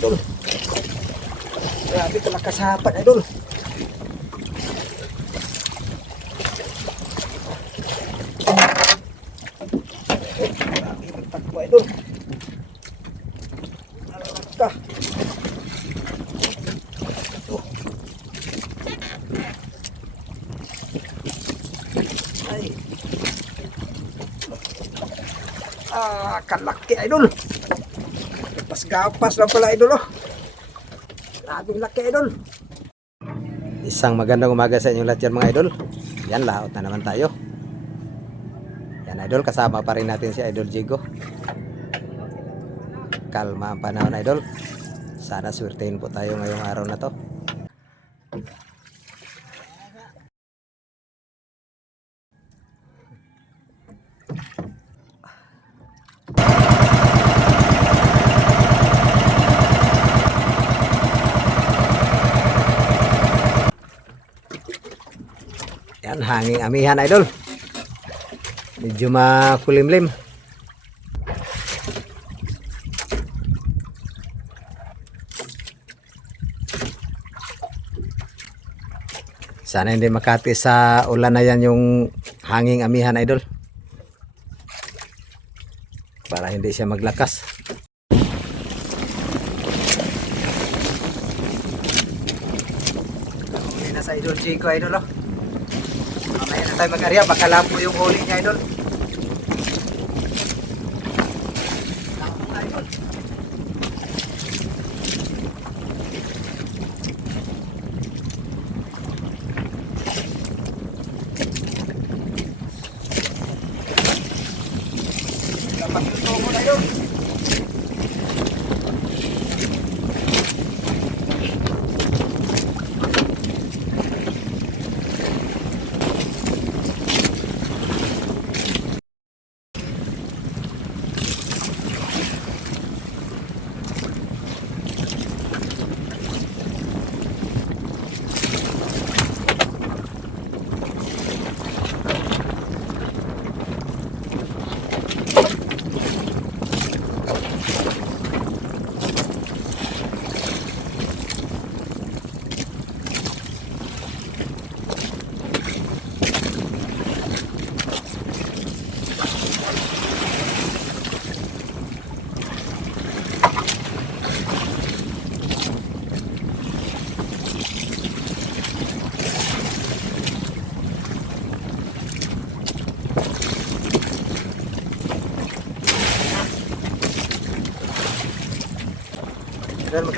idol. Grabe talaga kasapat idol. Grabe magtagpo idol. Alaka. Ay. Ah, kalaki idol. Pas gapas lang pala idol oh. Grabing laki idol. Isang magandang umaga sa inyong lahat yan mga idol. Yan, laot na naman tayo. Yan idol, kasama pa rin natin si Idol Jigo. Kalma ang panahon idol. Sana swertein po tayo ngayong araw na to. Hanging amihan idol. Medyo makulimlim. Sana hindi makati sa ulan na yan yung hanging amihan idol. Para hindi siya maglakas. Na sa idol Chico idol oh. Tayo mag-arya, baka lampo yung huli niya, idol. Dapat yung tungo na.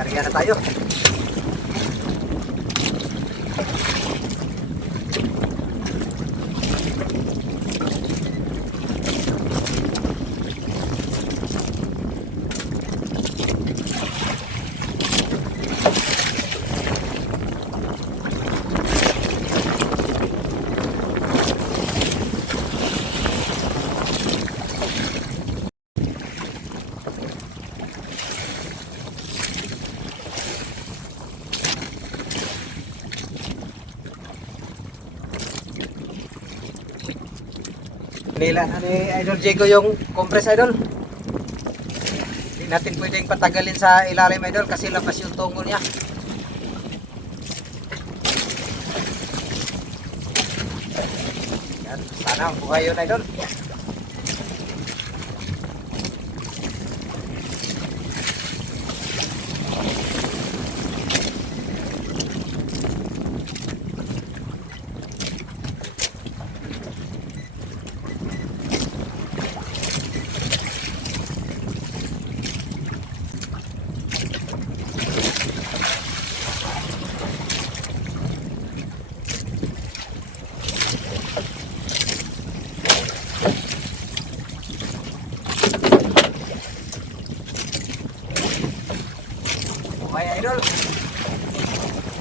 Mag-arya na tayo. Nila na ni Idol Jago yung compress idol. Hindi natin pwedeng patagalin sa ilalim idol kasi labas yung tungo niya. Yan, sana buhay yun idol. Buhay idol.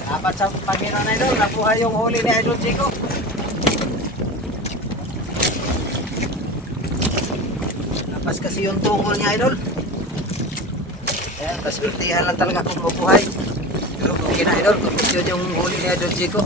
Dapat sa Panginoon idol, nakuha yung huli ni Idol Chico. Lapas kasi yung tungkol niya idol. Kaya kaswirtihan lang talaga kung mabuhay. Pero okay na idol, kapag yun yung huli ni Idol Chico.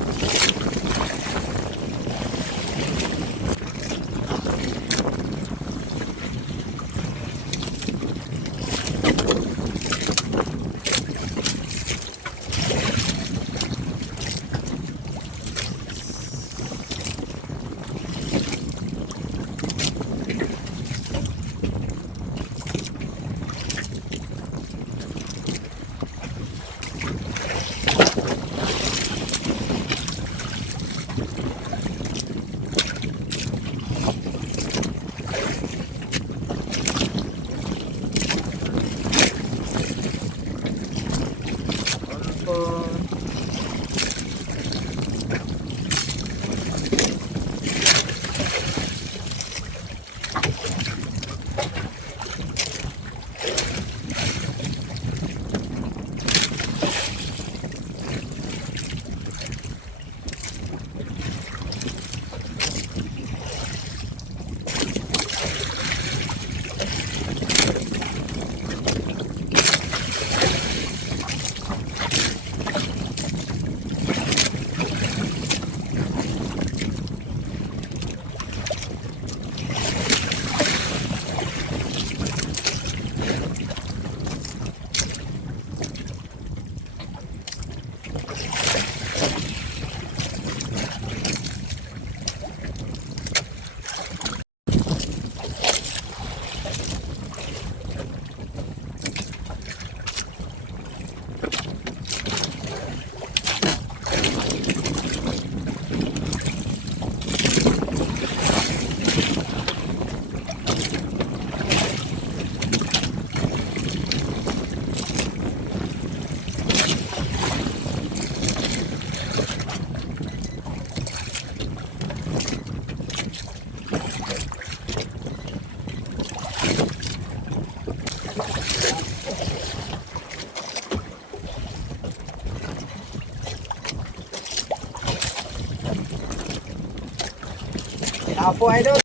Gwapo idol.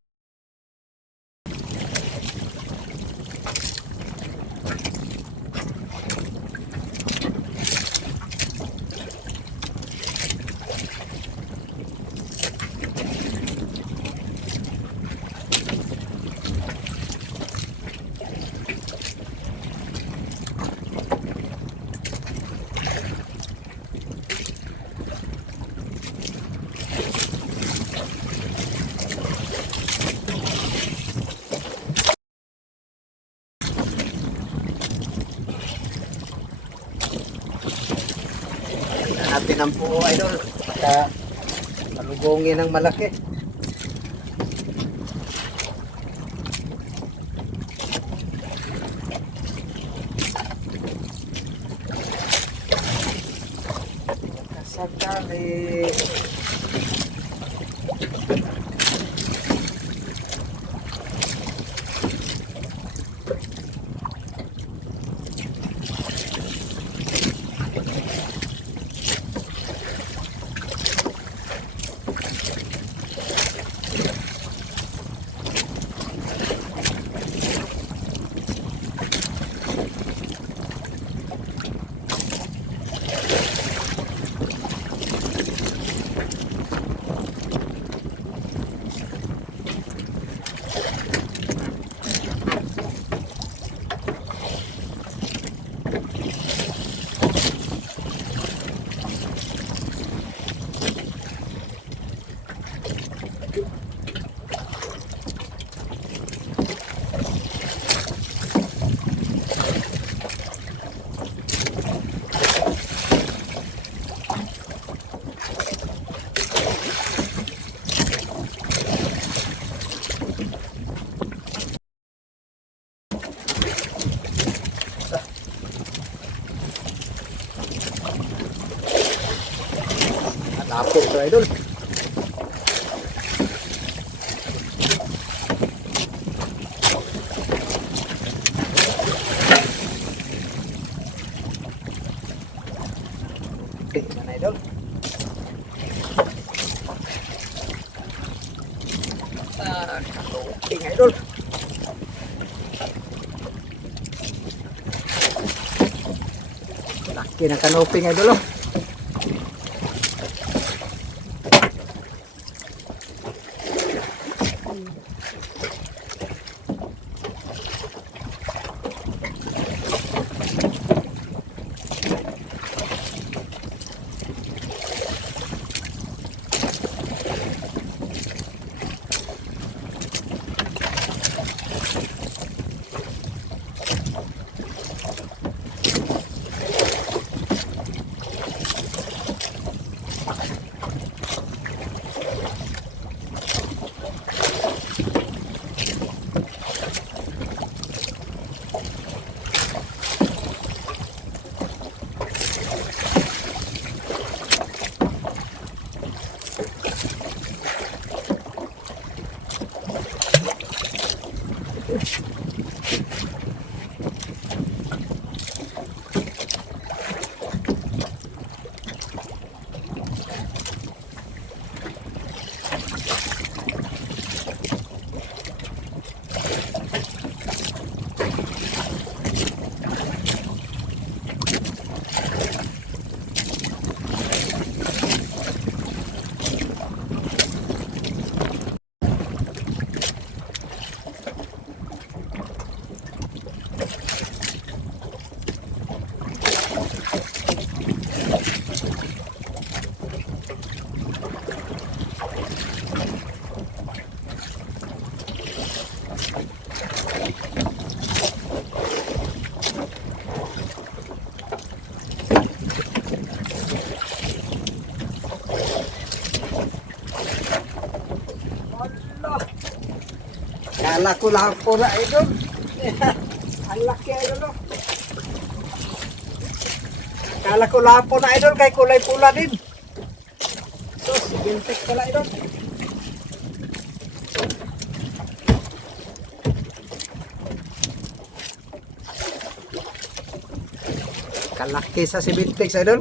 Buo idol. Baka malugongin ng malaki. Kasakali. Lapo ito idol. Okay, mana idol? Ah, kaluting idol. Laki ng kanoping idol. Kala ko lang po na idol. Ang laki idol. oh. Kala ko lang po na idol kay kulay pula din. So, bintik pala idol. Kalaki sa si Bintex idol.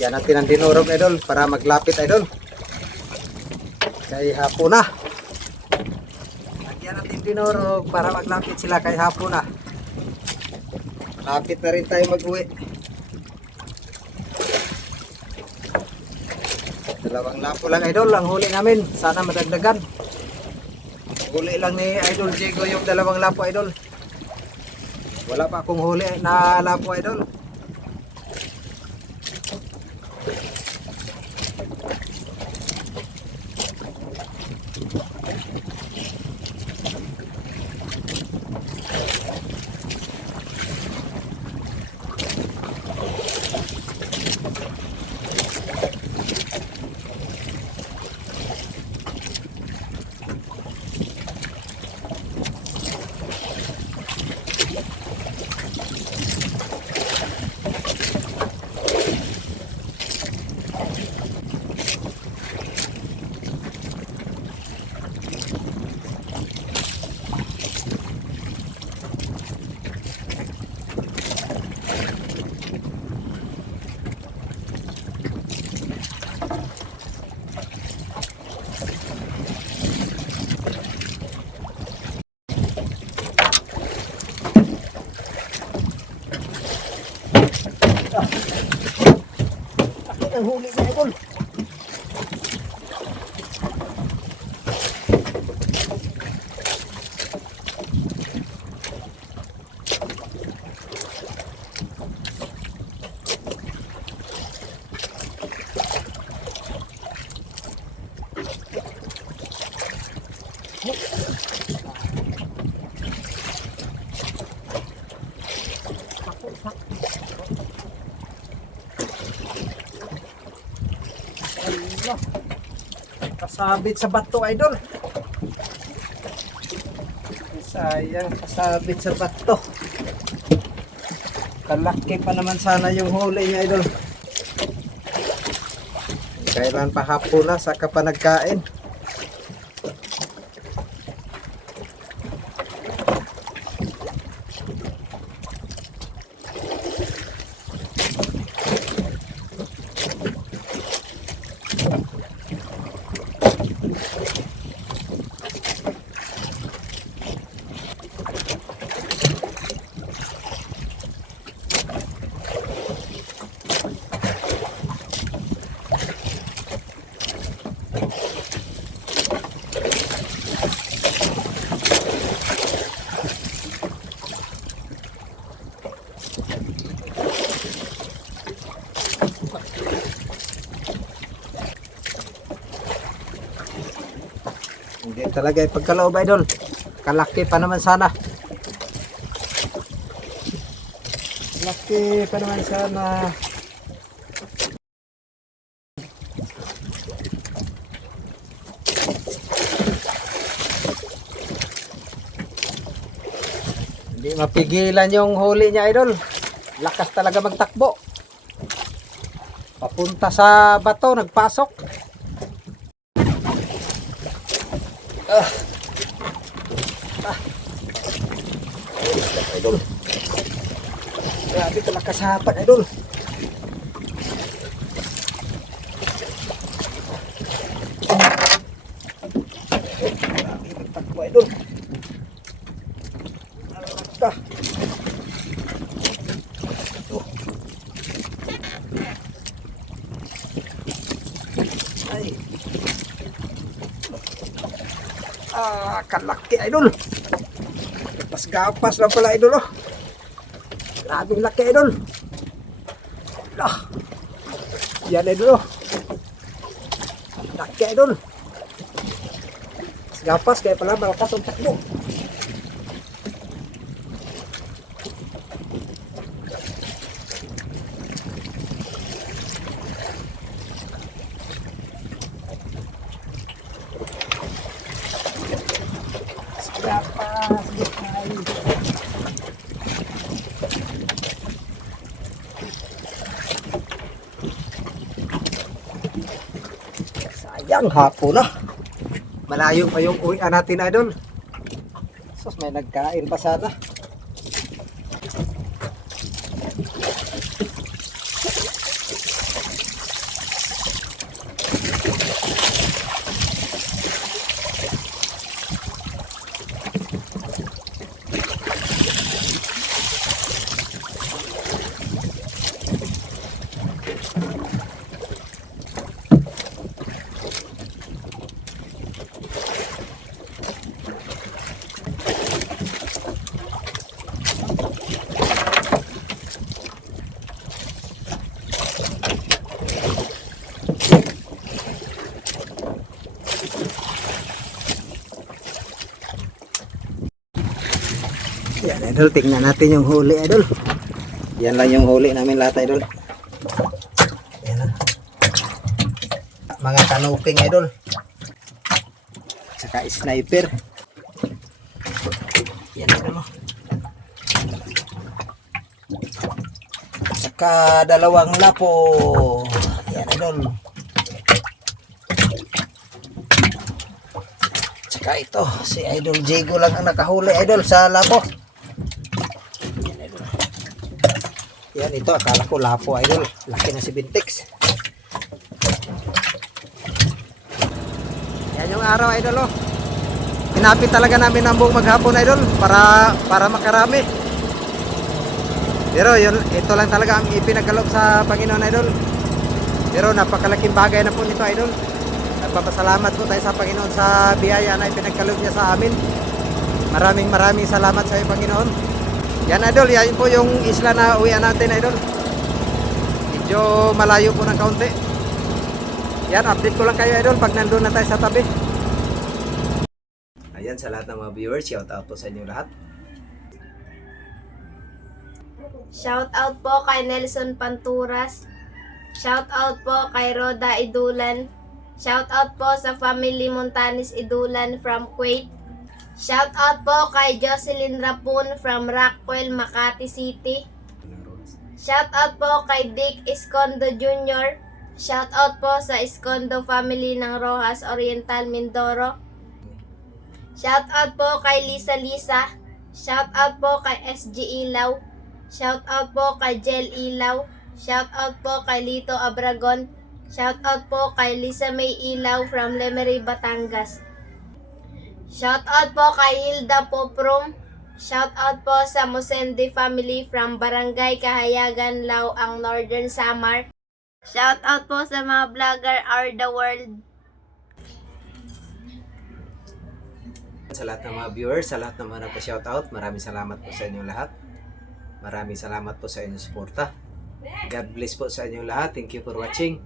Lagyan natin ng dinurog idol para maglapit idol. Kay hapon na. Lagyan natin dinurog para maglapit sila kay hapon na. Lapit na rin tayo mag-uwi. Dalawang lapo lang idol ang huli namin. Sana madagdagan. Huli lang ni Idol Diego yung dalawang lapo idol. Wala pa akong huli na lapo idol. Na idol. Kasabit sa bato, idol. Sayang, kasabit sa bato. Kalaki pa naman sana yung huli niya, idol. Kailan pa hapon na, saka pa nagkain. Talaga ipagkaloob, idol. Kalaki pa naman sana. Laki pa naman sana. Hindi mapigilan yung huli niya, idol. Lakas talaga magtakbo. Papunta sa bato, nagpasok. Ah. Ah. Idol. Grabe talaga sa hatak, idol. Grabe magtakbo, idol. Alaka. Oh. Ay. Ah, kalaki idol. Gapas-gapas lang pala idol oh. Grabe laki idol. Ah. Yan idol oh. Laki idol. Gapas kaya pala malakas ang takbo. Gapas, gitay. Sayang hapon na. Malayo pa yung uwian natin idol. Sus, may nagkain pa sana. Idol, tingnan natin yung huli, idol. Yan lang yung huli namin lahat, idol. Yan. Mga kanuping, idol. Saka sniper. Yan, idol. oh. Saka dalawang lapo. Yan, idol. Saka ito, si Idol Diego lang ang nakahuli, idol, sa lapo. Yan, idol. Yan, ito, akala ko lapo, idol. Laki na si Bintex. Yan yung araw, idol, oh. Hinapit talaga namin ang buong maghapon, idol, para, para makarami. Pero yun, ito lang talaga ang ipinagkaloob sa Panginoon, idol. Pero napakalaking bagay na po nito, idol. Nagpapasalamat po tayo sa Panginoon sa biyaya na ipinagkaloob niya sa amin. Maraming maraming salamat sa iyo, Panginoon. Yan, idol. Yan po yung isla na uwian natin, idol. Medyo malayo po ng kaunti. Yan, update ko lang kayo, idol, pag nandun na tayo sa tabi. Ayan, sa lahat ng mga viewers, shout out po sa inyo lahat. Shout out po kay Nelson Panturas. Shout out po kay Roda Idulan. Shout out po sa family Montanis Idulan from Kuwait. Shout out po kay Jocelyn Rapun from Rockwell, Makati City. Shout out po kay Dick Escondo Jr. Shout out po sa Escondo family ng Rojas Oriental, Mindoro. Shout out po kay Lisa Lisa. Shout out po kay SG Ilaw. Shout out po kay Jel Ilaw. Shout out po kay Lito Abragon. Shout out po kay Lisa May Ilaw from Lemery, Batangas. Shout out po kay Hilda Poprom. Shout out po sa Mosende family from Barangay Kahayagan, Lao, ang Northern Samar. Shout out po sa mga vlogger are the world. Sa lahat ng mga viewers, sa lahat ng mga nagpa-shoutout, maraming salamat po sa inyong lahat. Maraming salamat po sa inyong suporta. God bless po sa inyong lahat. Thank you for watching.